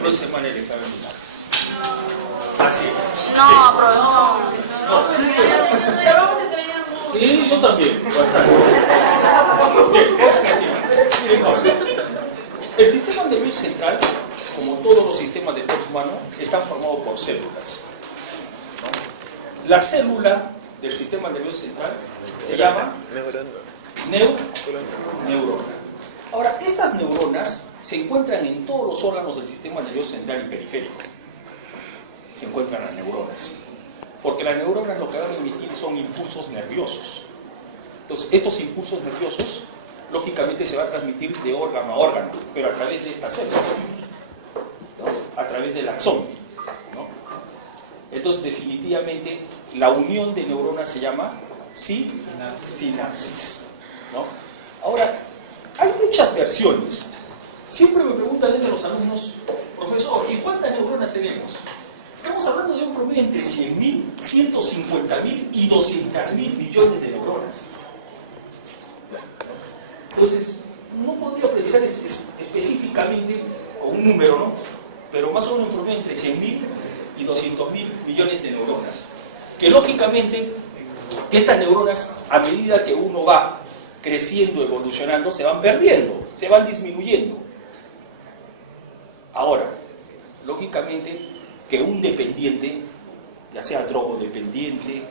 próxima semana el examen final. Así es. No, profesor. No, sí. Sí, yo también, bastante. Bien, vamos a continuar. Miren ahora. El sistema nervioso central, como todos los sistemas del cuerpo humano, están formados por células, ¿no? La célula del sistema nervioso central se llama neurona. Ahora, estas neuronas se encuentran en todos los órganos del sistema nervioso central y periférico. Se encuentran las neuronas. Porque las neuronas lo que van a emitir son impulsos nerviosos. Entonces, estos impulsos nerviosos, lógicamente, se van a transmitir de órgano a órgano, pero a través de esta célula, ¿no? A través del axón, ¿no? Entonces, definitivamente, la unión de neuronas se llama sinapsis, ¿no? Ahora, hay muchas versiones. Siempre me preguntan desde los alumnos, profesor, ¿y cuántas neuronas tenemos? Estamos hablando de un promedio entre 100.000, 150.000 y 200.000 millones de neuronas. Entonces, no podría precisar específicamente con un número, ¿no? Pero más o menos un promedio entre 100.000 y 200.000 millones de neuronas. Que lógicamente, estas neuronas, a medida que uno va creciendo, evolucionando, se van perdiendo, se van disminuyendo. Ahora, lógicamente, que un dependiente, ya sea drogodependiente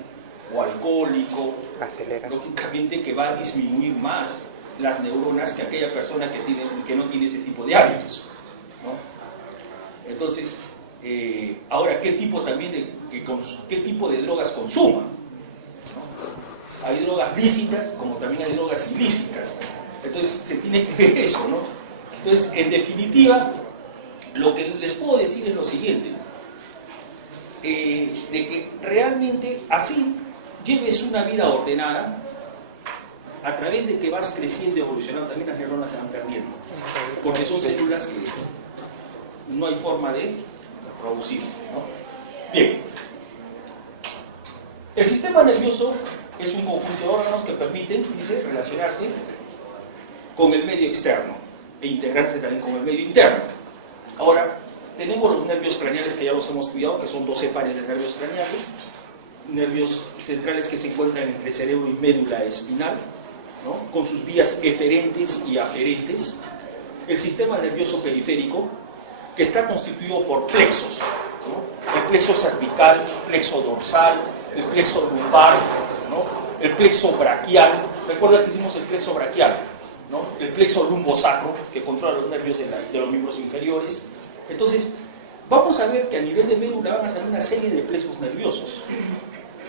o alcohólico, lógicamente que va a disminuir más las neuronas que aquella persona que no tiene ese tipo de hábitos, ¿no? Entonces, ahora, ¿qué tipo de drogas consuma? ¿No? Hay drogas lícitas como también hay drogas ilícitas. Entonces, se tiene que ver eso, ¿no? Entonces, en definitiva, lo que les puedo decir es lo siguiente. De que realmente así lleves una vida ordenada, a través de que vas creciendo y evolucionando, también las neuronas se van perdiendo, porque son células que no hay forma de reproducirse, ¿no? Bien, el sistema nervioso es un conjunto de órganos que permiten, dice, relacionarse con el medio externo e integrarse también con el medio interno. Ahora, tenemos los nervios craneales que ya los hemos estudiado, que son 12 pares de nervios craneales, nervios centrales que se encuentran entre cerebro y médula espinal, ¿no? Con sus vías eferentes y aferentes. El sistema nervioso periférico, que está constituido por plexos, ¿no? El plexo cervical, plexo dorsal, el plexo lumbar, ¿no? El plexo braquial. Recuerda que hicimos el plexo braquial, ¿no? El plexo lumbosacro, que controla los nervios de los miembros inferiores. Entonces, vamos a ver que a nivel de médula van a salir una serie de plexos nerviosos,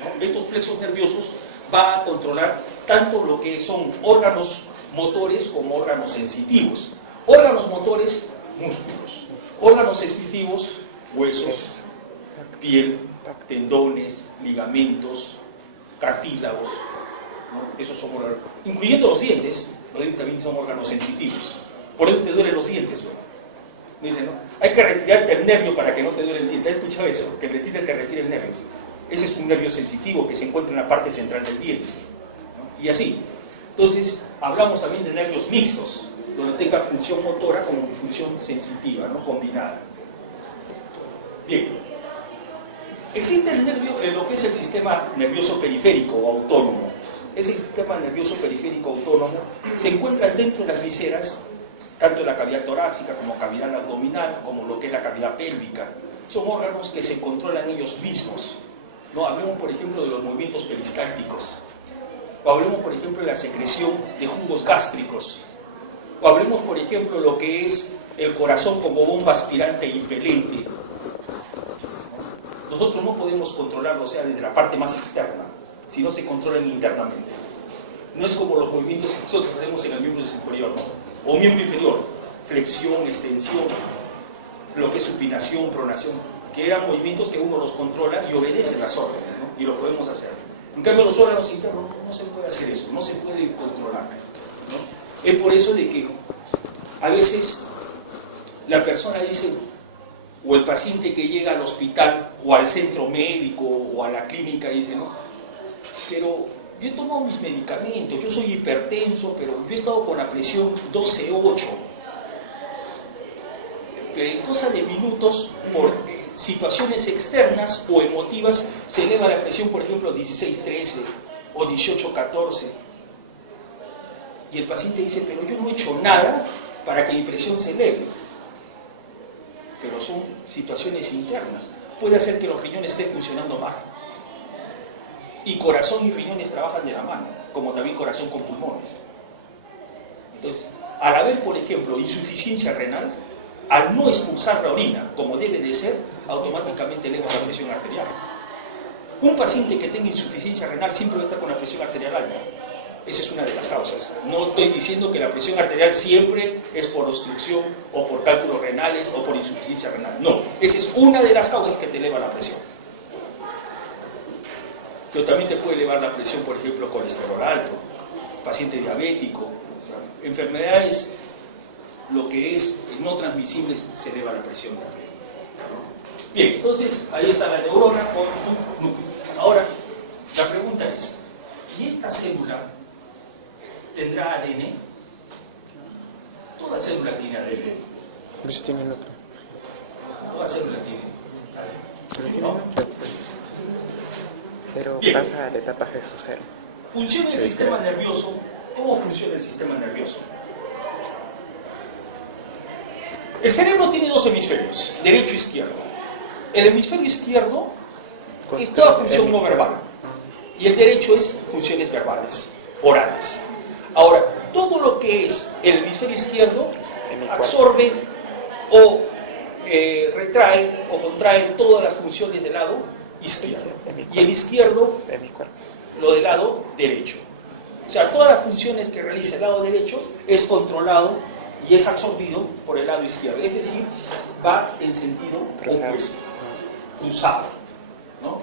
¿no? Estos plexos nerviosos van a controlar tanto lo que son órganos motores como órganos sensitivos. Órganos motores, músculos. Órganos sensitivos, huesos, piel, tendones, ligamentos, cartílagos, ¿no? Esos son órganos, incluyendo los dientes también son órganos sensitivos. Por eso te duelen los dientes, ¿no? Me dicen, ¿no? Hay que retirarte el nervio para que no te duele el diente. ¿Has escuchado eso? Que el dentista te retire el nervio. Ese es un nervio sensitivo que se encuentra en la parte central del diente, ¿no? Y así. Entonces, hablamos también de nervios mixtos, donde tenga función motora como función sensitiva, ¿no? Combinada. Bien. Existe el nervio, lo que es el sistema nervioso periférico o autónomo. Ese sistema nervioso periférico autónomo se encuentra dentro de las vísceras, tanto en la cavidad torácica como cavidad abdominal, como lo que es la cavidad pélvica. Son órganos que se controlan ellos mismos, ¿no? Hablemos, por ejemplo, de los movimientos peristálticos, o hablemos, por ejemplo, de la secreción de jugos gástricos, o hablemos, por ejemplo, de lo que es el corazón como bomba aspirante e impelente. Nosotros no podemos controlarlo, o sea, desde la parte más externa, si no se controlan internamente. No es como los movimientos que nosotros hacemos en el miembro superior, ¿no? O miembro inferior, flexión, extensión, lo que es supinación, pronación, que eran movimientos que uno los controla y obedece las órdenes, ¿no? Y lo podemos hacer. En cambio, los órganos internos no se puede hacer eso, no se puede controlar, ¿no? Es por eso de que a veces la persona dice, o el paciente que llega al hospital o al centro médico o a la clínica dice, ¿no? Pero yo he tomado mis medicamentos, yo soy hipertenso, pero yo he estado con la presión 12/8. pero en cosa de minutos, por situaciones externas o emotivas, se eleva la presión, por ejemplo, 16-13 o 18-14. Y el paciente dice, pero yo no he hecho nada para que mi presión se eleve. Pero son situaciones internas. Puede hacer que los riñones estén funcionando mal. Y corazón y riñones trabajan de la mano, como también corazón con pulmones. Entonces, al haber, por ejemplo, insuficiencia renal, al no expulsar la orina como debe de ser, automáticamente eleva la presión arterial. Un paciente que tenga insuficiencia renal siempre va a estar con la presión arterial alta. Esa es una de las causas. No estoy diciendo que la presión arterial siempre es por obstrucción o por cálculos renales o por insuficiencia renal. No, esa es una de las causas que te eleva la presión. Pero también te puede elevar la presión, por ejemplo, colesterol alto, paciente diabético, o sea, enfermedades, lo que es no transmisibles, se eleva la presión también. Bien, entonces ahí está la neurona con su núcleo. Ahora, la pregunta es, ¿y esta célula tendrá ADN? Toda célula tiene ADN. Entonces tiene núcleo. Toda célula tiene ADN. ¿No? Pero bien, pasa a la etapa G sub 0. Funciona el sistema nervioso. ¿Cómo funciona el sistema nervioso? El cerebro tiene dos hemisferios, derecho e izquierdo. El hemisferio izquierdo es toda función no verbal y el derecho es funciones verbales, orales. Ahora, todo lo que es el hemisferio izquierdo absorbe o retrae o contrae todas las funciones del lado izquierdo y el izquierdo lo del lado derecho. O sea, todas las funciones que realiza el lado derecho es controlado y es absorbido por el lado izquierdo, es decir, va en sentido opuesto, cruzado, ¿no?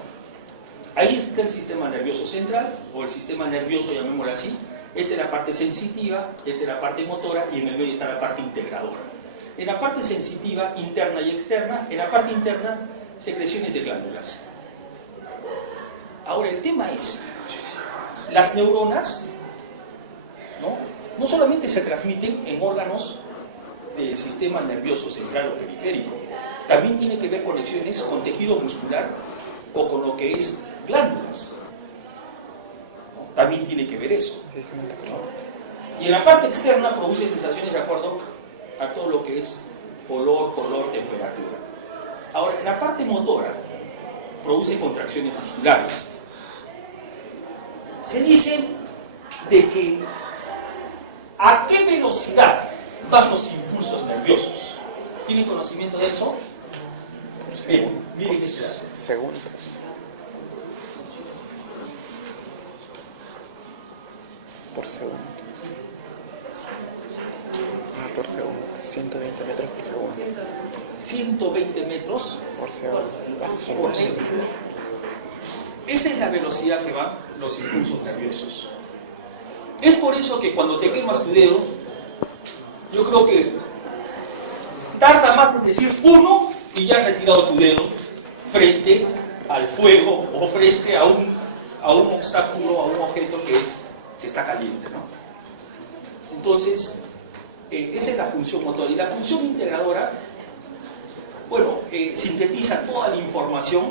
Ahí está el sistema nervioso central, o el sistema nervioso, llamémoslo así. Esta es la parte sensitiva, esta es la parte motora, y en el medio está la parte integradora. En la parte sensitiva, interna y externa, en la parte interna, secreciones de glándulas. Ahora, el tema es, las neuronas, no solamente se transmiten en órganos del sistema nervioso central o periférico, también tiene que ver conexiones con tejido muscular o con lo que es glándulas. También tiene que ver eso. Y en la parte externa produce sensaciones de acuerdo a todo lo que es olor, color, temperatura. Ahora, en la parte motora produce contracciones musculares. Se dice de que ¿a qué velocidad van los impulsos nerviosos? ¿Tienen conocimiento de eso? Bien, miren este dato. Segundos. Por segundo. Por segundo. 120 metros por segundo. 120 metros por segundo. Por segundo. Esa es la velocidad que van los impulsos nerviosos. Es por eso que cuando te quemas tu dedo, yo creo que tarda más en decir uno y ya has retirado tu dedo frente al fuego o frente a un obstáculo, a un objeto que está caliente, ¿no? Entonces, esa es la función motora. Y la función integradora, bueno, sintetiza toda la información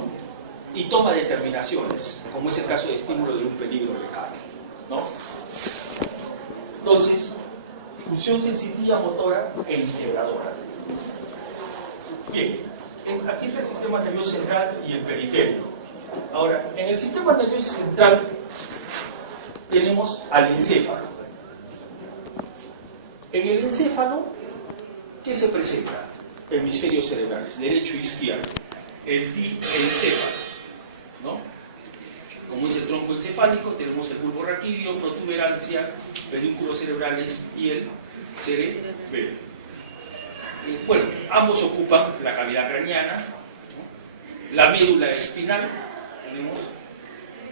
y toma determinaciones, como es el caso de estímulo de un peligro lejano, ¿no? Entonces, función sensitiva, motora e integradora. Bien, aquí está el sistema nervioso central y el periférico. Ahora, en el sistema nervioso central tenemos al encéfalo. En el encéfalo, ¿qué se presenta? Hemisferios cerebrales, derecho e izquierdo. El encéfalo, ¿no? Como es el tronco encefálico, tenemos el bulbo raquídeo, protuberancia, pedúnculos cerebrales y el cerebelo. Bueno, ambos ocupan la cavidad craneana, ¿no? La médula espinal, tenemos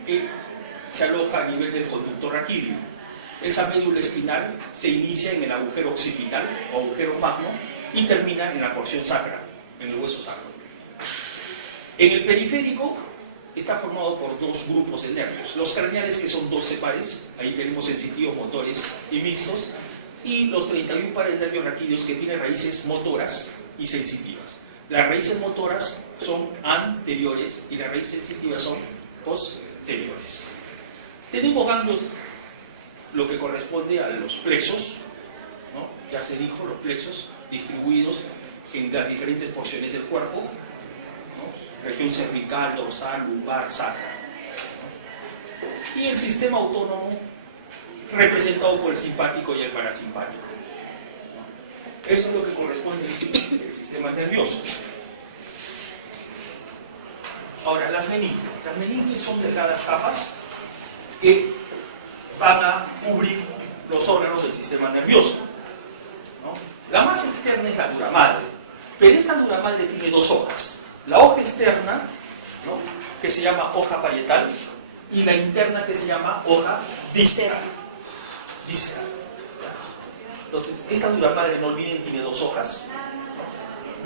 que se aloja a nivel del conducto raquídeo. Esa médula espinal se inicia en el agujero occipital o agujero magno y termina en la porción sacra, en el hueso sacro. En el periférico está formado por dos grupos de nervios, los craneales, que son 12 pares, ahí tenemos sensitivos, motores y mixtos, y los 31 pares de nervios raquídeos que tienen raíces motoras y sensitivas. Las raíces motoras son anteriores y las raíces sensitivas son posteriores. Tenemos ganglios, lo que corresponde a los plexos, ¿no? Ya se dijo, los plexos distribuidos en las diferentes porciones del cuerpo, ¿no? Región cervical, dorsal, lumbar, sacra, ¿no? Y el sistema autónomo representado por el simpático y el parasimpático, ¿no? Eso es lo que corresponde al sistema nervioso. Ahora, las meninges. Las meninges son delgadas capas que van a cubrir los órganos del sistema nervioso, ¿no? La más externa es la dura madre, pero esta dura madre tiene dos hojas. La hoja externa, ¿no?, que se llama hoja parietal, y la interna que se llama hoja visceral. Entonces, esta dura madre, no olviden, tiene dos hojas.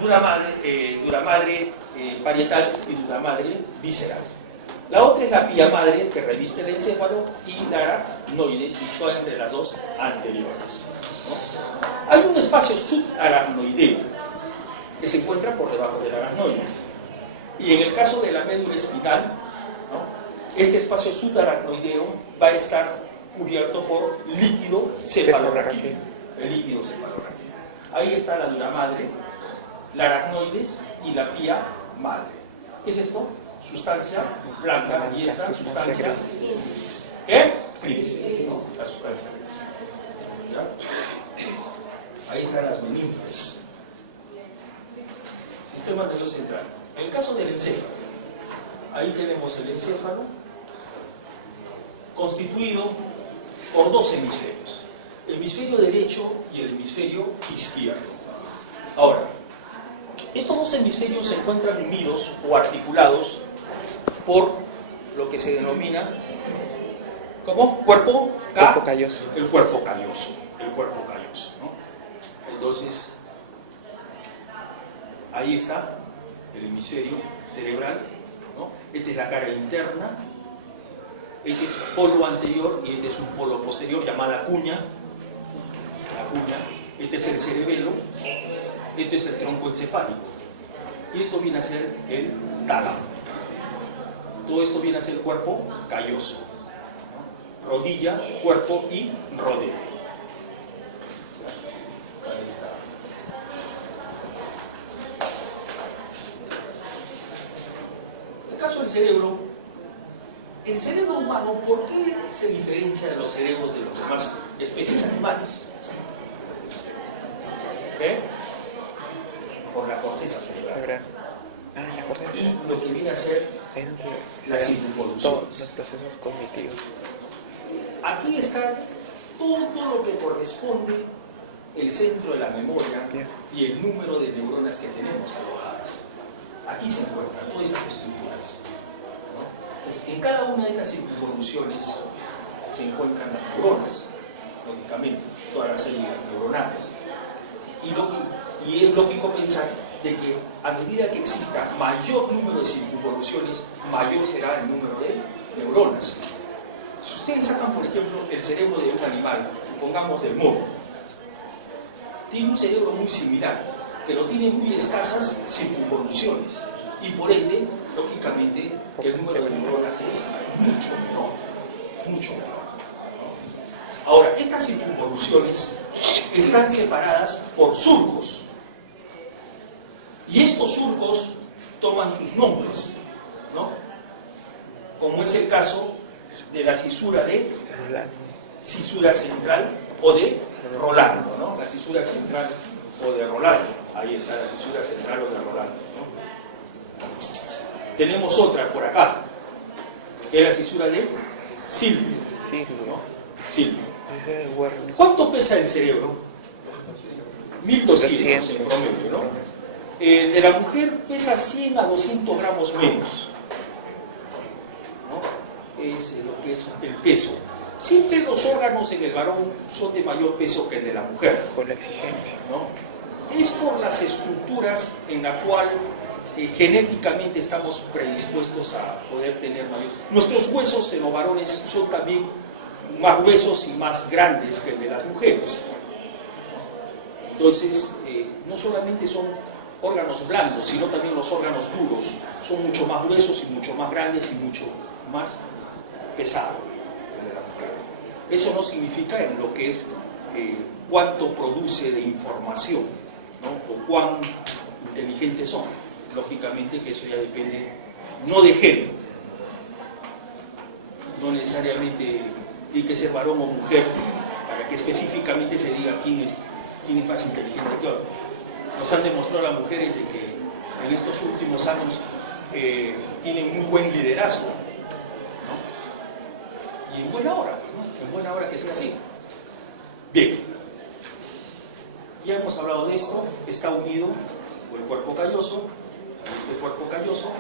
Dura madre parietal y dura madre visceral. La otra es la pía madre, que reviste el encéfalo, y la aracnoide, situada entre las dos anteriores, ¿no? Hay un espacio subaracnoideo que se encuentra por debajo del aracnoides. Y en el caso de la médula espinal, ¿no?, este espacio subaracnoideo va a estar cubierto por líquido cefalorraquídeo. El líquido cefalorraquídeo. Ahí está la dura madre, la aracnoides y la pía madre. ¿Qué es esto? Sustancia blanca, y esta sustancia gris. ¿Qué? Gris, ¿no? La sustancia gris. ¿Ya? Ahí están las meninges. Sistema nervioso central. En el caso del encéfalo, ahí tenemos el encéfalo constituido por dos hemisferios, el hemisferio derecho y el hemisferio izquierdo. Ahora, estos dos hemisferios se encuentran unidos o articulados por lo que se denomina como cuerpo calloso. El cuerpo calloso. El cuerpo calloso, ¿no? Entonces, ahí está el hemisferio cerebral, ¿no? Esta es la cara interna, este es polo anterior y este es un polo posterior, llamada cuña. La cuña. Este es el cerebelo, este es el tronco encefálico. Y esto viene a ser el tálamo. Todo esto viene a ser el cuerpo calloso, ¿no? Rodilla, cuerpo y rodete. Ahí está. En el caso del cerebro, el cerebro humano, ¿por qué se diferencia de los cerebros de las demás especies animales? ¿Qué? Por la corteza cerebral. La corteza. Y lo que viene a ser las circunvoluciones. Los procesos cognitivos. Aquí está todo lo que corresponde el centro de la memoria y el número de neuronas que tenemos alojadas. Aquí se encuentran todas estas estructuras, ¿no? Pues en cada una de estas circunvoluciones se encuentran las neuronas, lógicamente, todas las células neuronales. Y es lógico pensar de que a medida que exista mayor número de circunvoluciones, mayor será el número de neuronas. Si ustedes sacan, por ejemplo, el cerebro de un animal, supongamos del mono, tiene un cerebro muy similar, pero tiene muy escasas circunvoluciones, y por ende, lógicamente, el número de neuronas es mucho menor, mucho menor. Ahora, estas circunvoluciones están separadas por surcos, y estos surcos toman sus nombres, ¿no? Como es el caso de la cisura central o de Rolando, ¿no? La cisura central o de Rolando. Ahí está la cisura central o de Rolando, ¿no? Tenemos otra por acá, que es la cisura de Silvio, ¿no? Silvio. ¿Cuánto pesa el cerebro? 1200 en promedio, ¿no? De la mujer pesa 100 a 200 gramos menos, ¿no? Es lo que es el peso. Siempre los órganos en el varón son de mayor peso que el de la mujer. Por la exigencia, ¿no? Es por las estructuras en la cual genéticamente estamos predispuestos a poder tener mayor. Nuestros huesos en los varones son también más gruesos y más grandes que el de las mujeres. Entonces, no solamente son órganos blandos, sino también los órganos duros. Son mucho más gruesos y mucho más grandes y mucho más pesados que el de la mujer. Eso no significa en lo que es cuánto produce de información, ¿no? O cuán inteligentes son. Lógicamente que eso ya depende, no de género, no necesariamente tiene que ser varón o mujer para que específicamente se diga quién es más inteligente que otro. Nos han demostrado las mujeres de que en estos últimos años tienen muy buen liderazgo, ¿no? Y en buena hora, pues, ¿no? En buena hora que sea así. Bien, ya hemos hablado de esto. Está unido con el cuerpo calloso, este cuerpo calloso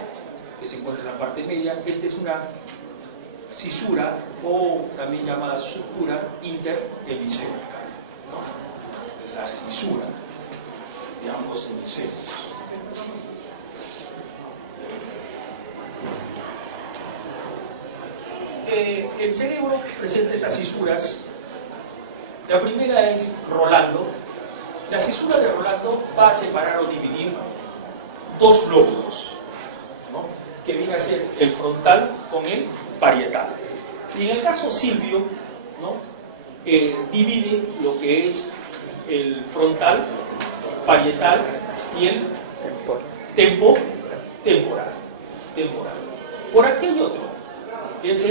que se encuentra en la parte media. Esta es una cisura, o también llamada sutura interhemisférica, ¿no? La cisura de ambos hemisferios. El cerebro presenta estas cisuras. La primera es Rolando. La cisura de Rolando va a separar o dividir dos lóbulos, ¿no? Que viene a ser el frontal con el parietal. Y en el caso Silvio, ¿no? Divide lo que es el frontal, parietal y el temporal. Por aquí hay otro, que es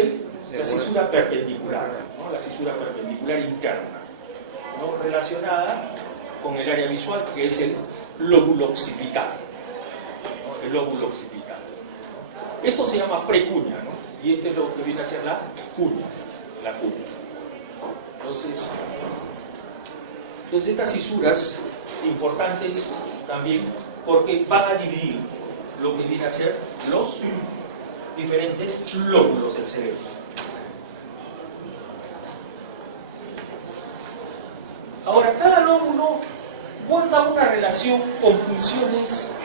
la cisura perpendicular, ¿no? La cisura perpendicular interna, ¿no? Relacionada con el área visual, que es el lóbulo occipital, ¿no? El lóbulo occipital. Esto se llama precuña, ¿no? Y este es lo que viene a ser la cuña. Entonces estas cisuras importantes también, porque van a dividir lo que viene a ser los diferentes lóbulos del cerebro. Ahora, cada lóbulo guarda una relación con funciones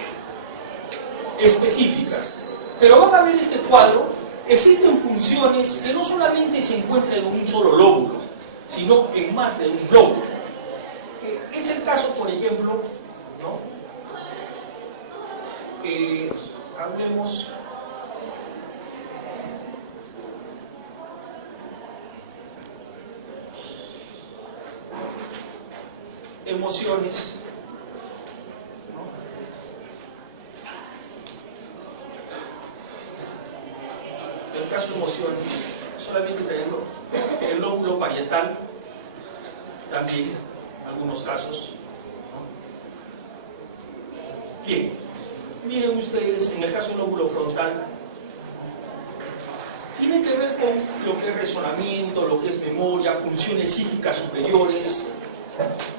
específicas, pero van a ver este cuadro. Existen funciones que no solamente se encuentran en un solo lóbulo, sino en más de un lóbulo. Es el caso, por ejemplo, ¿no? Hablemos emociones, ¿no? En el caso de emociones, solamente tenemos el lóbulo parietal, también en algunos casos, ¿no? Bien, miren ustedes, en el caso del lóbulo frontal, tiene que ver con lo que es razonamiento, lo que es memoria, funciones psíquicas superiores,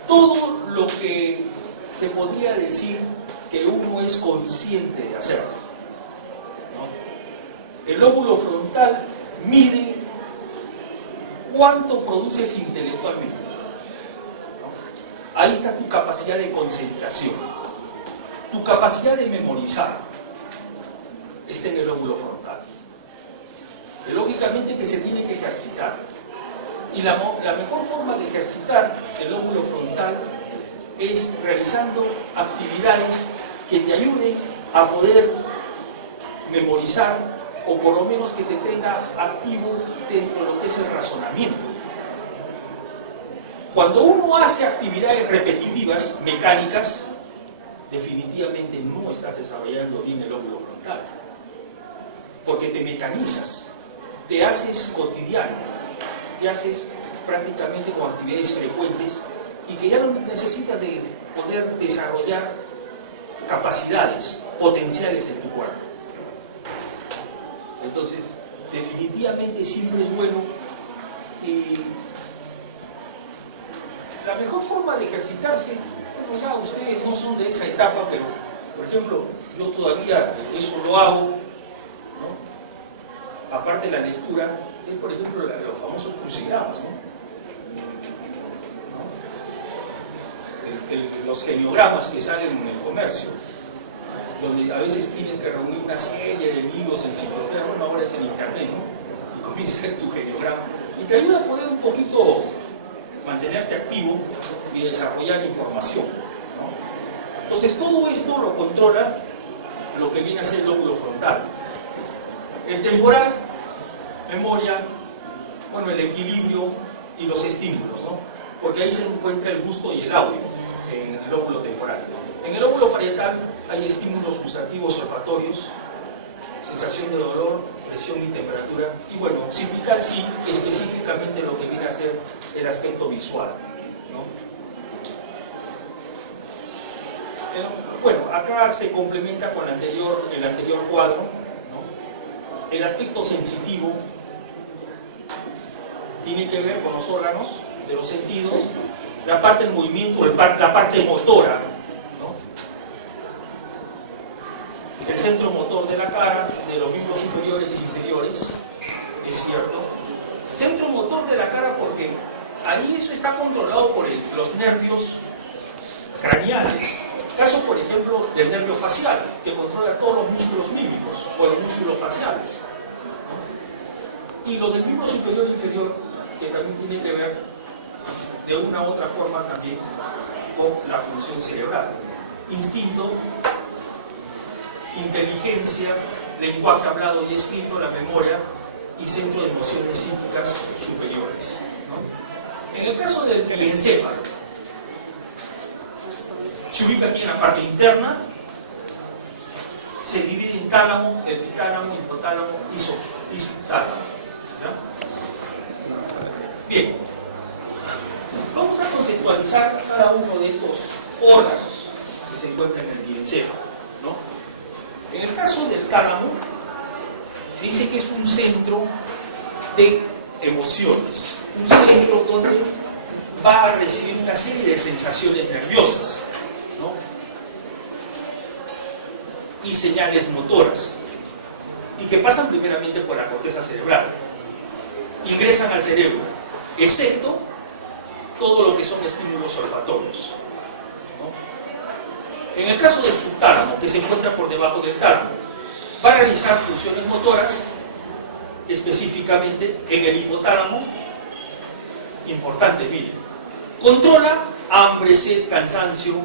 todo lo que se podría decir que uno es consciente de hacer, ¿no? El lóbulo frontal mide cuánto produces intelectualmente, ¿no? Ahí está tu capacidad de concentración, tu capacidad de memorizar, está en el lóbulo frontal. Y lógicamente que se tiene que ejercitar. Y la mejor forma de ejercitar el lóbulo frontal es realizando actividades que te ayuden a poder memorizar, o por lo menos que te tenga activo dentro de lo que es el razonamiento. Cuando uno hace actividades repetitivas, mecánicas, definitivamente no estás desarrollando bien el lóbulo frontal, porque te mecanizas, te haces cotidiano, te haces prácticamente con actividades frecuentes y que ya no necesitas de poder desarrollar capacidades potenciales en tu cuerpo. Entonces, definitivamente siempre es bueno, y la mejor forma de ejercitarse, bueno, ya ustedes no son de esa etapa, pero por ejemplo, yo todavía eso lo hago, ¿no? Aparte de la lectura, es por ejemplo los famosos crucigramas, ¿no? Los geniogramas que salen en el comercio, donde a veces tienes que reunir una serie de libros, enciclopedias, bueno, ahora es en internet, ¿no? Y comienza a hacer tu geniograma y te ayuda a poder un poquito mantenerte activo y desarrollar información, ¿no? Entonces todo esto lo controla lo que viene a ser el lóbulo frontal. El temporal, memoria, bueno, el equilibrio y los estímulos, ¿no? Porque ahí se encuentra el gusto y el audio en el lóbulo temporal. En el lóbulo parietal hay estímulos gustativos, olfatorios, sensación de dolor, presión y temperatura, y bueno, occipital sí, específicamente lo que viene a ser el aspecto visual, ¿no? Pero, bueno, acá se complementa con el anterior cuadro, ¿no? El aspecto sensitivo tiene que ver con los órganos de los sentidos, la parte del movimiento, la parte motora, ¿no? El centro motor de la cara, de los miembros superiores e inferiores, es cierto. Centro motor de la cara porque ahí eso está controlado por los nervios craneales. Caso, por ejemplo, del nervio facial, que controla todos los músculos mímicos o los músculos faciales. Y los del miembro superior e inferior, que también tiene que ver de una u otra forma también con la función cerebral. Instinto, inteligencia, lenguaje hablado y escrito, la memoria y centro de emociones psíquicas superiores, ¿no? En el caso del diencéfalo, se ubica aquí en la parte interna, se divide en tálamo, epitálamo, hipotálamo y subtálamo, ¿no? Bien, vamos a conceptualizar cada uno de estos órganos que se encuentran en el diencéfalo, ¿no? En el caso del tálamo, se dice que es un centro de emociones, un centro donde va a recibir una serie de sensaciones nerviosas, ¿no? Y señales motoras, y que pasan primeramente por la corteza cerebral, ingresan al cerebro, excepto todo lo que son estímulos olfatorios, ¿no? En el caso del subtálamo, que se encuentra por debajo del tálamo, va a realizar funciones motoras, específicamente en el hipotálamo. Importante, miren, controla hambre, sed, cansancio,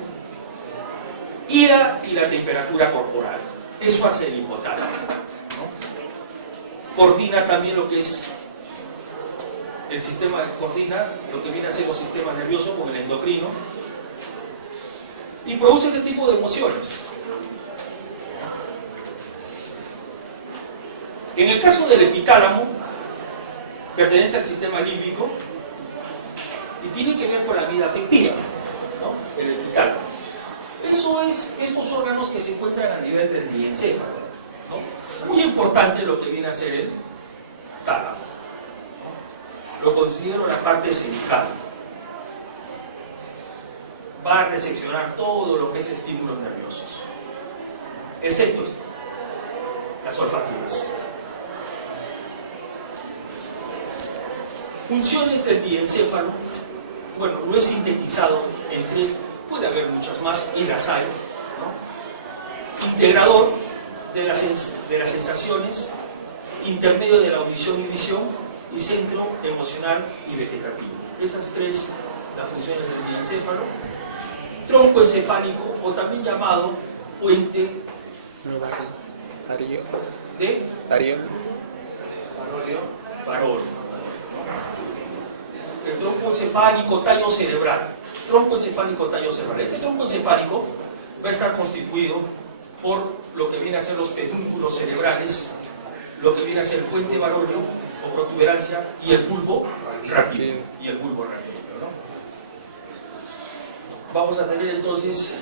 ira y la temperatura corporal. Eso hace el hipotálamo, ¿no? Coordina también lo que es el sistema, coordina lo que viene a ser los sistemas nerviosos con el endocrino y produce este tipo de emociones. En el caso del epitálamo, pertenece al sistema límbico y tiene que ver con la vida afectiva, ¿no? El epitálamo. Eso es estos órganos que se encuentran a nivel del diencéfalo, ¿no? Muy importante lo que viene a ser el tálamo, ¿no? Lo considero la parte central. Va a reseccionar todo lo que es estímulos nerviosos, excepto esto, las olfativas. Funciones del diencéfalo, bueno, lo he sintetizado en 3, puede haber muchas más y las hay, ¿no? Integrador de las sensaciones, intermedio de la audición y visión y centro emocional y vegetativo. Esas 3 las funciones del diencéfalo. Tronco encefálico, o también llamado puente de Parolio. El tronco encefálico, tallo cerebral. Tronco encefálico, tallo cerebral. Este tronco encefálico va a estar constituido por lo que viene a ser los pedúnculos cerebrales, lo que viene a ser el puente barolio o protuberancia y el bulbo raquídeo. ¿No? Vamos a tener entonces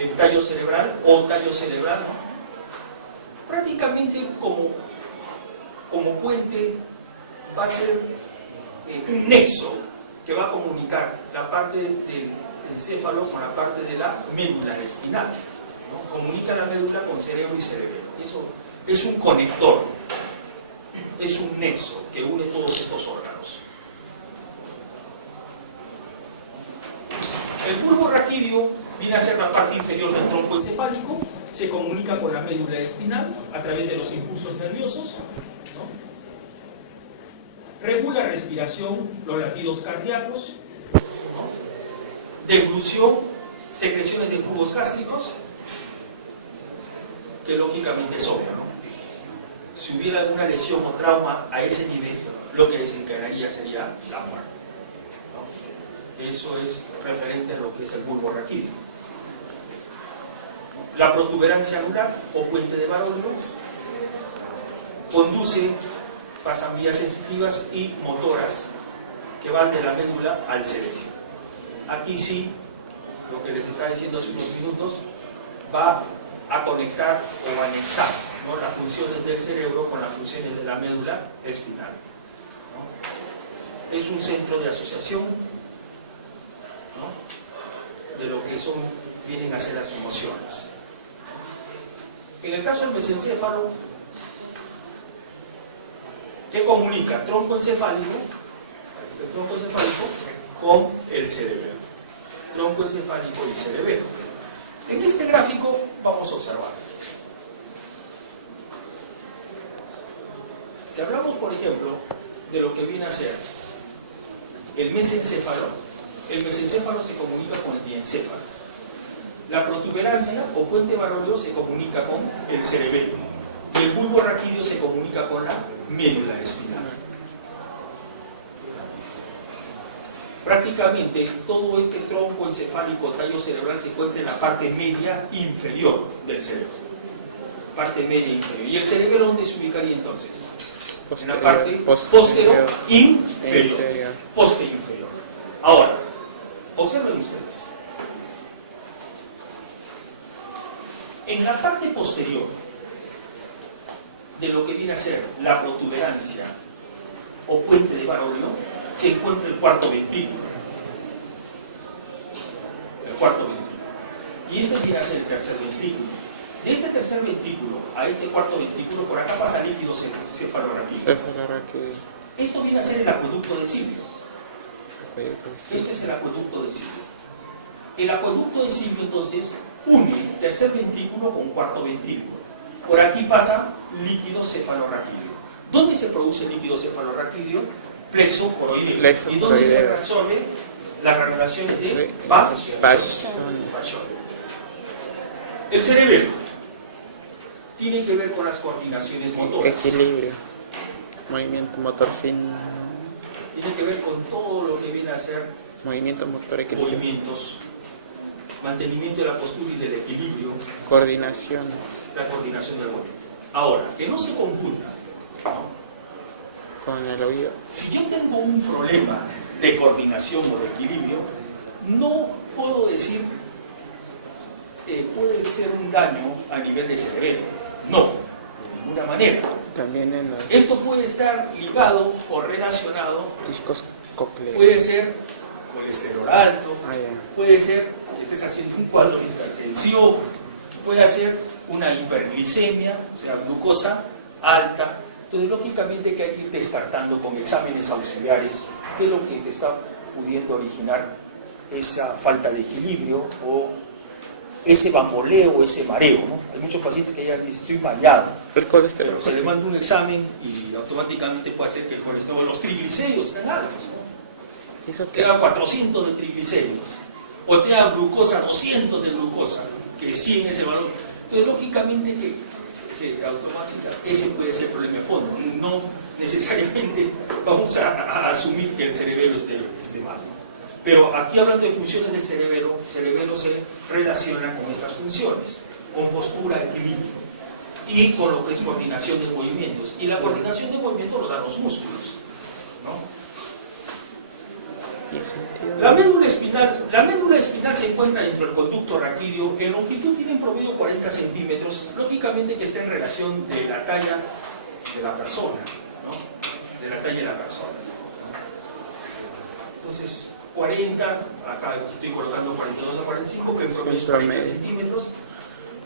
el tallo cerebral o tallo cerebral, ¿no? Prácticamente como puente va a ser un nexo que va a comunicar la parte del encéfalo con la parte de la médula espinal, ¿no? Comunica la médula con cerebro y cerebelo. Eso es un conector, es un nexo que une todos estos órganos. El bulbo raquídeo viene a ser la parte inferior del tronco encefálico, se comunica con la médula espinal a través de los impulsos nerviosos, ¿no? Regula respiración, los latidos cardíacos, ¿no? Deglución, secreciones de jugos gástricos, que lógicamente es obvio, ¿no? Si hubiera alguna lesión o trauma a ese nivel, lo que desencadenaría sería la muerte, ¿no? Eso es referente a lo que es el bulbo raquídeo. La protuberancia anular o puente de Barolio conduce, pasan vías sensitivas y motoras que van de la médula al cerebro. Aquí sí, lo que les estaba diciendo hace unos minutos, va a conectar o a anexar, ¿no?, las funciones del cerebro con las funciones de la médula espinal, ¿no? Es un centro de asociación, ¿no?, de lo que vienen a ser las emociones. En el caso del mesencéfalo, ¿qué comunica? Tronco encefálico, este tronco encefálico, con el cerebelo. Tronco encefálico y cerebelo. En este gráfico vamos a observar. Si hablamos, por ejemplo, de lo que viene a ser el mesencéfalo se comunica con el diencéfalo. La protuberancia o puente Barolio se comunica con el cerebelo. Y el bulbo raquídeo se comunica con la médula espinal. Prácticamente todo este tronco encefálico tallo cerebral se encuentra en la parte media inferior del cerebro. Parte media inferior. ¿Y el cerebelo dónde se ubicaría entonces? En la parte posterior inferior. Posterior inferior. Ahora, observen ustedes. En la parte posterior de lo que viene a ser la protuberancia o puente de Barolio se encuentra el cuarto ventrículo. El cuarto ventrículo. Y este viene a ser el tercer ventrículo. De este tercer ventrículo a este cuarto ventrículo, por acá pasa líquido cefalorraquídeo. Esto viene a ser el acueducto de Silvio. Este es el acueducto de Silvio. El acueducto de Silvio, entonces, une tercer ventrículo con cuarto ventrículo. Por aquí pasa líquido cefalorraquídeo. ¿Dónde se produce el líquido cefalorraquídeo? Plexo coroideo. ¿Y dónde se reabsorbe las granulaciones de Paschoni? El cerebelo tiene que ver con las coordinaciones motoras. Equilibrio, movimiento motor fino. Tiene que ver con todo lo que viene a ser movimiento motor, equilibrio. Movimientos, mantenimiento de la postura y del equilibrio. Coordinación. La coordinación del movimiento. Ahora, que no se confunda, ¿no?, con el oído. si yo tengo un problema de coordinación o de equilibrio, no puedo decir puede ser un daño a nivel de cerebelo. No, de ninguna manera. También en los Esto puede estar ligado o relacionado, discos cocleares. puede ser colesterol alto, ya. puede ser que estés haciendo un cuadro de hipertensión, puede ser una hiperglicemia, o sea, glucosa alta. Entonces, lógicamente que hay que ir descartando con exámenes auxiliares qué es lo que te está pudiendo originar esa falta de equilibrio o ese bamboleo o ese mareo, ¿no? Hay muchos pacientes que ya dicen, estoy mareado, El colesterol. pero se le manda un examen y automáticamente puede hacer que el colesterol, los triglicéridos están altos, ¿no? ¿Eso Te qué da es? 400 de triglicéridos, o te da glucosa 200 de glucosa, ¿no?, que 100 es el valor. Entonces, lógicamente que automáticamente ese puede ser el problema de fondo. No necesariamente vamos a asumir que el cerebelo esté mal, ¿no? Pero aquí, hablando de funciones del cerebelo, el cerebelo se relaciona con estas funciones, con postura, equilibrio y con lo que es coordinación de movimientos. Y la coordinación de movimientos lo dan los músculos, ¿no? ¿Y el sentido? La médula espinal se encuentra dentro del conducto raquídeo. En longitud tiene en promedio 40 centímetros, lógicamente que está en relación de la talla de la persona, ¿no?, de la talla de la persona, ¿no? Entonces, 40, acá estoy colocando 42 a 45, pero en promedio es 40 centímetros.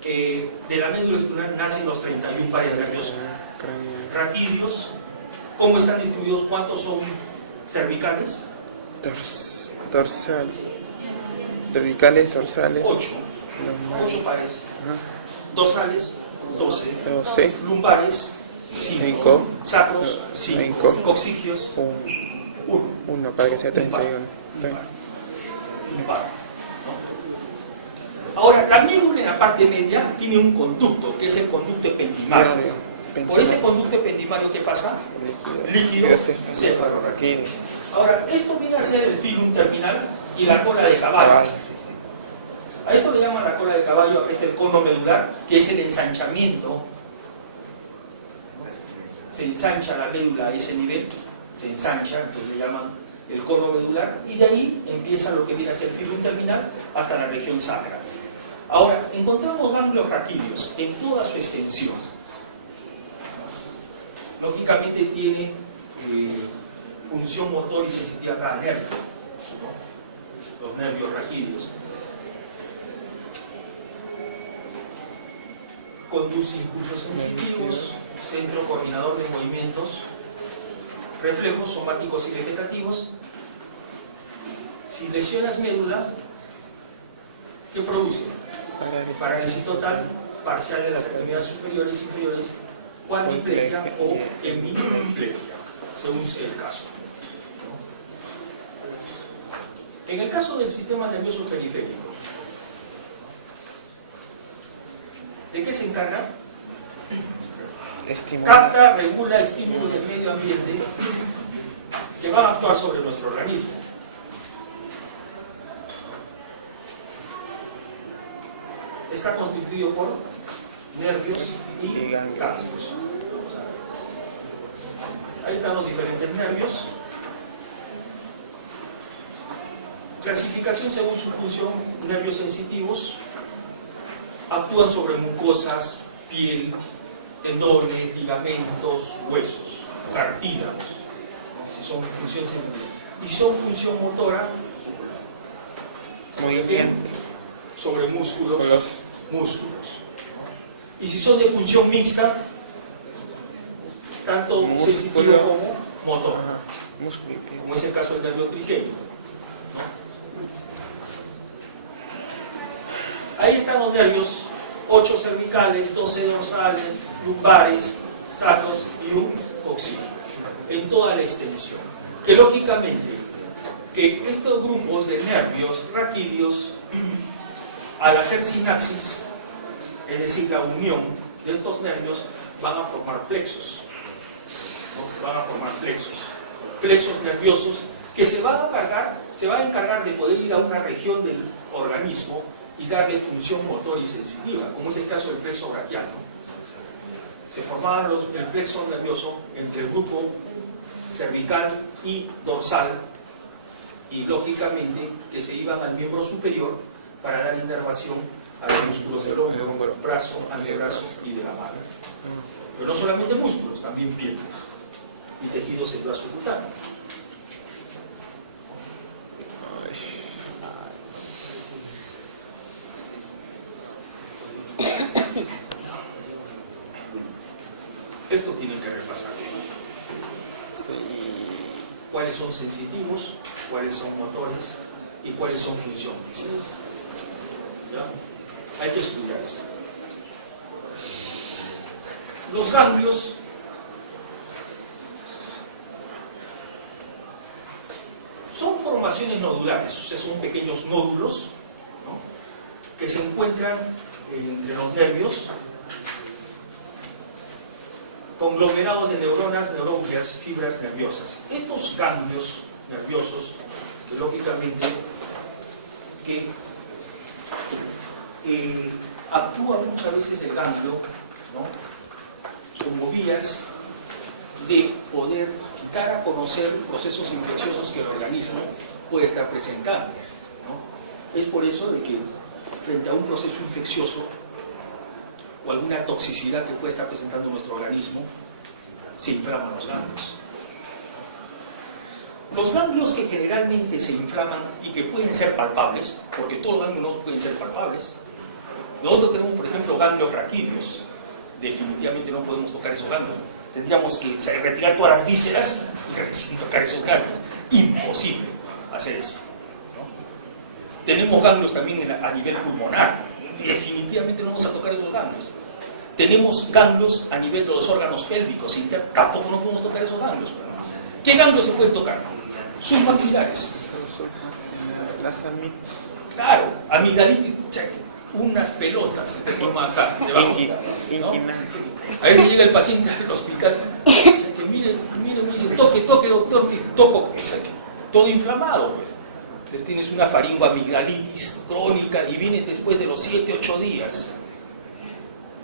De la médula espinal nacen los 31 pares nerviosos raquídeos. ¿Cómo están distribuidos? ¿Cuántos son cervicales? Dorsal. Cervicales, dorsales. 8 pares. Ajá. Dorsales, 12. 12. Lumbares, 5. Sacros, 5. 5. Coccigios, 1. 1 para que sea 31. Un par, ¿no? Ahora, la médula en la parte media tiene un conducto, que es el conducto ependimario. Por ese conducto ependimario, ¿qué pasa? Líquido cefalorraquídeo. Ahora, esto viene a ser el filum terminal y la cola de caballo. A esto le llaman la cola de caballo, este es el cono medular, que es el ensanchamiento. Se ensancha la médula a ese nivel, se ensancha, entonces le llaman el cono medular, y de ahí empieza lo que viene a ser el filum terminal hasta la región sacra. Ahora, encontramos ganglios raquídeos en toda su extensión. Lógicamente tiene función motor y sensitiva cada nervio, ¿no? Los nervios raquídeos. Conduce impulsos sensitivos, centro coordinador de movimientos, reflejos somáticos y vegetativos. Si lesionas médula, ¿qué produce? Parálisis total, parcial de las extremidades superiores e inferiores, cuadriplegia o hemiplegia, según sea el caso. En el caso del sistema nervioso periférico, ¿de qué se encarga? Capta, regula estímulos del medio ambiente que van a actuar sobre nuestro organismo. Está constituido por nervios y ganglios. Ahí están los diferentes nervios. Clasificación según su función: nervios sensitivos actúan sobre mucosas, piel, tendones, ligamentos, huesos, cartílagos, ¿no? Si son función sensitiva. Y si son función motora, muy bien, sobre músculos. Y si son de función mixta, tanto sensitivo como motor, como es el caso del nervio trigémino. Ahí están los nervios: 8 cervicales, 12 dorsales, lumbares, sacros y un coxil, en toda la extensión. Que lógicamente, que estos grupos de nervios raquídeos, al hacer sinapsis, es decir, la unión de estos nervios, van a formar plexos. Van a formar plexos nerviosos que se van a encargar de poder ir a una región del organismo y darle función motor y sensitiva, como es el caso del plexo braquial. Se formaba el plexo nervioso entre el grupo cervical y dorsal, y lógicamente que se iban al miembro superior para dar inervación a los músculos del hombro, brazo, antebrazo y de la mano. Pero no solamente músculos, también piel y tejido celular subcutáneo. Esto tienen que repasar. ¿Cuáles son sensitivos? ¿Cuáles son motores? ¿Y cuáles son funciones? ¿Ya? Hay que estudiar esto. Los ganglios son formaciones nodulares, o sea, son pequeños nódulos, ¿no?, que se encuentran entre los nervios, conglomerados de neuronas, neurónculas, fibras nerviosas. Estos ganglios nerviosos, que lógicamente actúa muchas veces el ganglio, ¿no?, como vías de poder dar a conocer procesos infecciosos que el organismo puede estar presentando, ¿no? Es por eso de que frente a un proceso infeccioso o alguna toxicidad que puede estar presentando nuestro organismo, se inflaman los ganglios. Los ganglios que generalmente se inflaman y que pueden ser palpables, porque todos los ganglios no pueden ser palpables. Nosotros tenemos, por ejemplo, ganglios raquídeos. Definitivamente no podemos tocar esos ganglios. Tendríamos que retirar todas las vísceras y sin tocar esos ganglios. Imposible hacer eso, ¿no? Tenemos ganglios también a nivel pulmonar. Definitivamente no vamos a tocar esos ganglios. Tenemos ganglios a nivel de los órganos pélvicos internos. Tampoco no podemos tocar esos ganglios. ¿Qué ganglios se pueden tocar? Submaxilares. Claro, amigdalitis, check. unas pelotas de forma acá, debajo, ¿no? Inquinante. A veces llega el paciente al hospital y dice que mire, me dice, toque doctor, toco, dice que todo inflamado, pues. Entonces tienes una faringoamigdalitis crónica y vienes después de los 7, 8 días.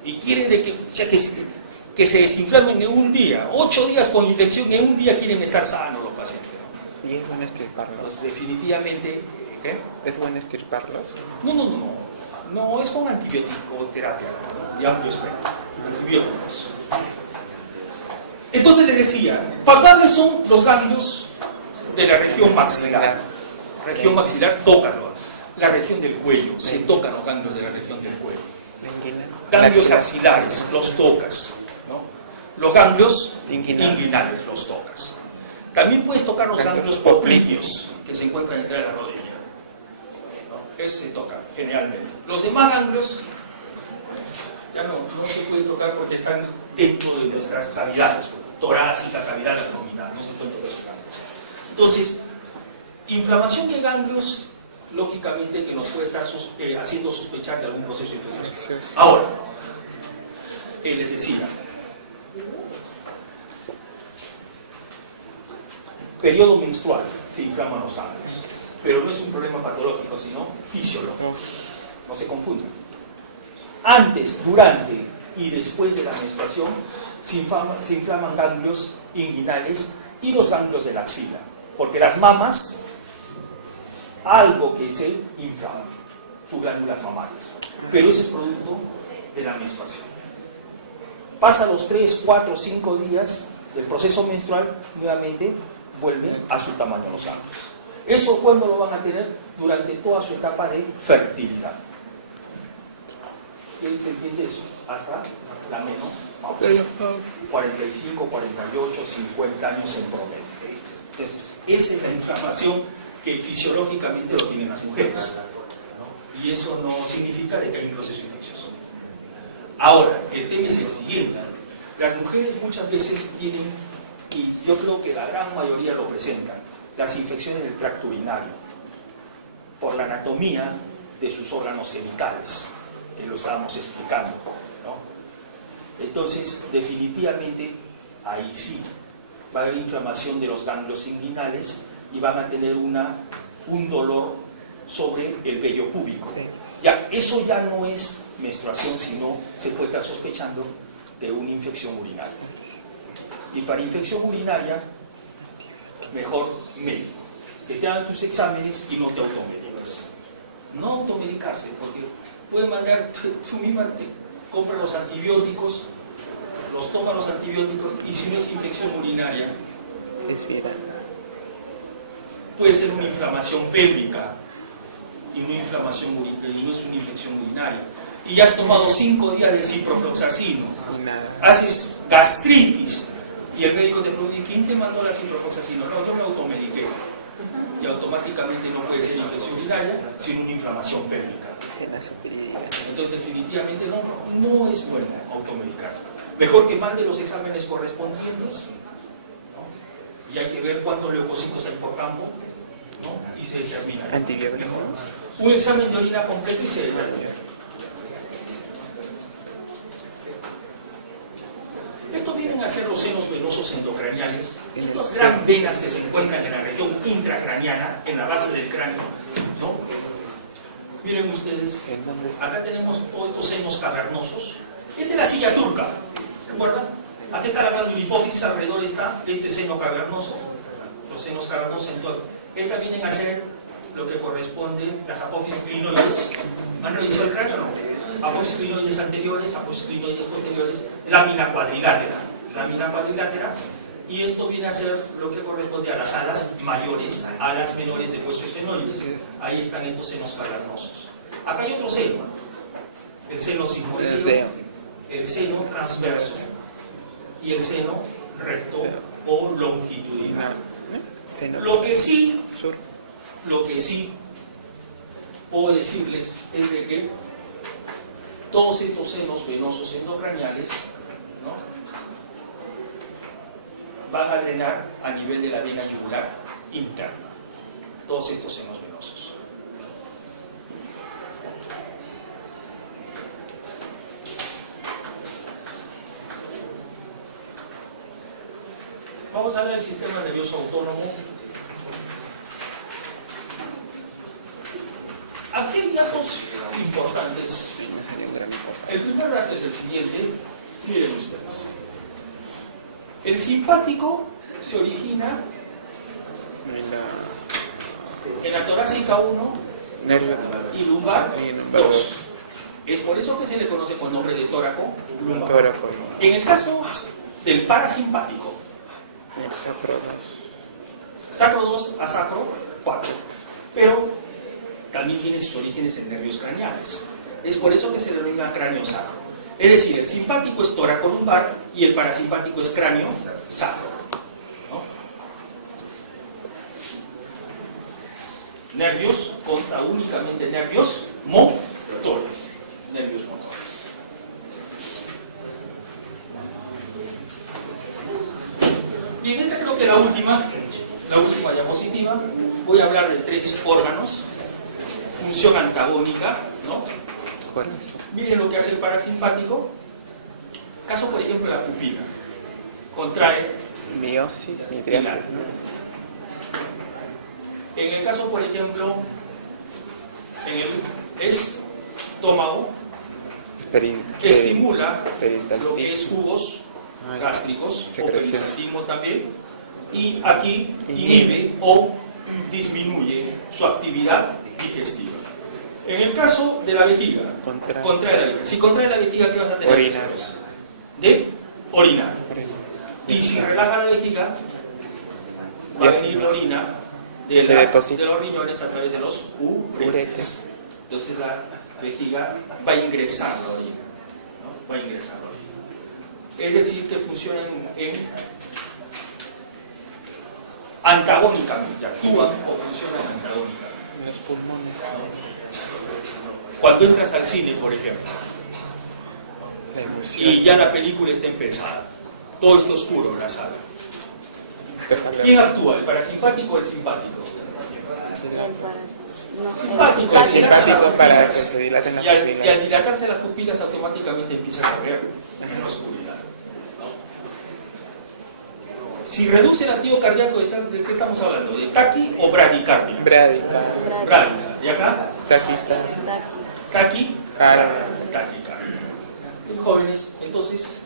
Y quieren de que, o sea, que se desinflamen en un día. 8 días con infección, en un día quieren estar sanos los pacientes, ¿no? ¿Y es bueno estirparlos? Entonces definitivamente, ¿qué? ¿Es bueno estirparlos? No, es con antibiótico terapia, ¿no? De amplio espectro, antibióticos. Entonces les decía, palpables son los ganglios de la región maxilar. Región maxilar, tócalo. La región del cuello, se tocan los ganglios de la región del cuello. Ganglios axilares, los tocas, ¿no? Los ganglios inguinales, los tocas. También puedes tocar los ganglios popliteos, que se encuentran entre la rodilla, ¿no? Eso se toca generalmente. Los demás ganglios ya no se pueden tocar porque están dentro de nuestras cavidades, torácica, cavidad abdominal, no se pueden tocar los ganglios. Entonces, inflamación de ganglios, lógicamente que nos puede estar haciendo sospechar de algún proceso infeccioso. Ahora, les decía, periodo menstrual se inflaman los ganglios, pero no es un problema patológico, sino fisiológico. No se confundan. Antes, durante y después de la menstruación se inflaman ganglios inguinales y los ganglios de la axila, porque las mamas, algo que se inflama, sus glándulas mamarias, pero ese es producto de la menstruación. Pasa los 3, 4, 5 días del proceso menstrual, nuevamente vuelven a su tamaño los ganglios. ¿Eso cuándo lo van a tener? Durante toda su etapa de fertilidad. ¿Quién se entiende eso? Hasta la menopausia. 45, 48, 50 años en promedio. Entonces, esa es la inflamación que fisiológicamente lo tienen las mujeres, ¿no? Y eso no significa de que hay un proceso infeccioso. Ahora, el tema es el siguiente. Las mujeres muchas veces tienen, y yo creo que la gran mayoría lo presentan, las infecciones del tracto urinario, por la anatomía de sus órganos genitales, que lo estábamos explicando, ¿no? Entonces, definitivamente, ahí sí, va a haber inflamación de los ganglios inguinales y van a tener un dolor sobre el vello púbico. Ya, eso ya no es menstruación, sino se puede estar sospechando de una infección urinaria. Y para infección urinaria, mejor médico. Que te hagan tus exámenes y no te automedicas. No automedicarse, porque pueden mandar, tú misma te compras los antibióticos, los tomas los antibióticos, y si no es infección urinaria, Es viral. puede ser una inflamación pélvica y no es una infección urinaria. Y ya has tomado 5 días de ciprofloxacino, haces gastritis y el médico te pregunta: ¿quién te mandó la ciprofloxacino? No, yo me automediqué. Y automáticamente no puede ser infección urinaria, sino una inflamación pélvica. Entonces definitivamente no es bueno automedicarse. Mejor que mande los exámenes correspondientes, ¿no? Y hay que ver cuántos leucocitos hay por campo, ¿no? Y se determina. ¿Antibiótico? Un examen de orina completo y se determina. Estos vienen a ser los senos venosos endocraniales, estas gran venas que se encuentran en la región intracraniana, en la base del cráneo, ¿no? Miren ustedes, acá tenemos todos estos senos cavernosos. Esta es la silla turca, ¿se acuerdan? Aquí está la glándula hipófisis, alrededor está este seno cavernoso, los senos cavernosos. Entonces, estas vienen a ser lo que corresponde las apófisis clinoides. ¿Han revisado el cráneo o no? Apófisis clinoides anteriores, apófisis clinoides posteriores, lámina cuadrilátera. Lámina cuadrilátera, y esto viene a ser lo que corresponde a las alas mayores, alas menores de huesos esfenoides. Ahí están estos senos cavernosos. Acá hay otro seno, el seno sigmoideo, el seno transverso y el seno recto o longitudinal. Lo que sí puedo decirles es de que todos estos senos venosos endocraniales, ¿no?, van a drenar a nivel de la vena yugular interna, todos estos senos venosos. Vamos a hablar del sistema nervioso autónomo. Aquí hay datos importantes. El primer dato es el siguiente. Miren ustedes. El simpático se origina en la torácica 1 y lumbar 2. Es por eso que se le conoce con nombre de tóraco lumbar. En el caso del parasimpático, el sacro 2. Sacro 2 a sacro 4. Pero también tiene sus orígenes en nervios craneales. Es por eso que se denomina cráneo sacro. Es decir, el simpático es tóraco lumbar y el parasimpático es cráneo sacro. ¿No? Nervios consta únicamente de nervios motores. Nervios motores. Bien, esta creo que la última diapositiva. Voy a hablar de 3 órganos. Función antagónica, ¿no? Corazón. Miren lo que hace el parasimpático. Caso, por ejemplo, la pupila. Contrae. Miosis, midriasis, ¿no? En el caso, por ejemplo, en el estómago, estimula lo que es jugos gástricos o peristaltismo también, y aquí inhibe o disminuye su actividad digestiva. En el caso de la vejiga, contrae la vejiga. Si contrae la vejiga, ¿qué vas a tener? Orinar. De orinar. Y si relaja la vejiga, va a venir la orina de los riñones a través de los uretes. Entonces la vejiga va a ingresar la orina, ¿no? Va a ingresar la orina. Es decir, que funcionan antagónicamente, actúan o funcionan antagónicamente. Los pulmones. Cuando entras al cine, por ejemplo, La emoción. y ya la película está empezada, todo está oscuro en la sala. ¿Quién actúa? ¿El parasimpático o el simpático? Simpático. Simpático para que se dilaten las Y al pupilas. dilatarse las pupilas, automáticamente empiezas a ver en la oscuridad. ¿No? Si reduce el latido cardíaco, ¿de qué estamos hablando? ¿De taqui o bradicardia? Brádica. Brádica. ¿Y acá? Taquita. Taqui. Cara. Taquicardia. Muy jóvenes, entonces,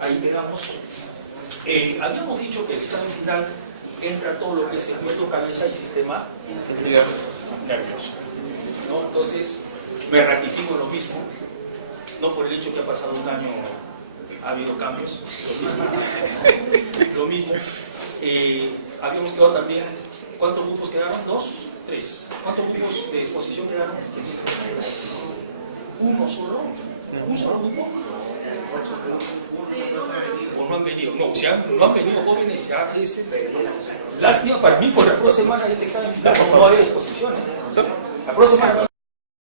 ahí quedamos. Habíamos dicho que el examen final entra todo lo que es segmento cabeza y sistema nervioso, ¿no? Entonces me ratifico lo mismo, no por el hecho que ha pasado un año ha habido cambios, lo mismo. Habíamos quedado también, ¿cuántos grupos quedaron? 2, 3. ¿Cuántos grupos de exposición quedaron? ¿Uno solo? ¿Un solo grupo? ¿O no han venido? No, si no han venido jóvenes, ya es lástima para mí, por la próxima semana de ese examen final, como no va a haber exposiciones. La próxima semana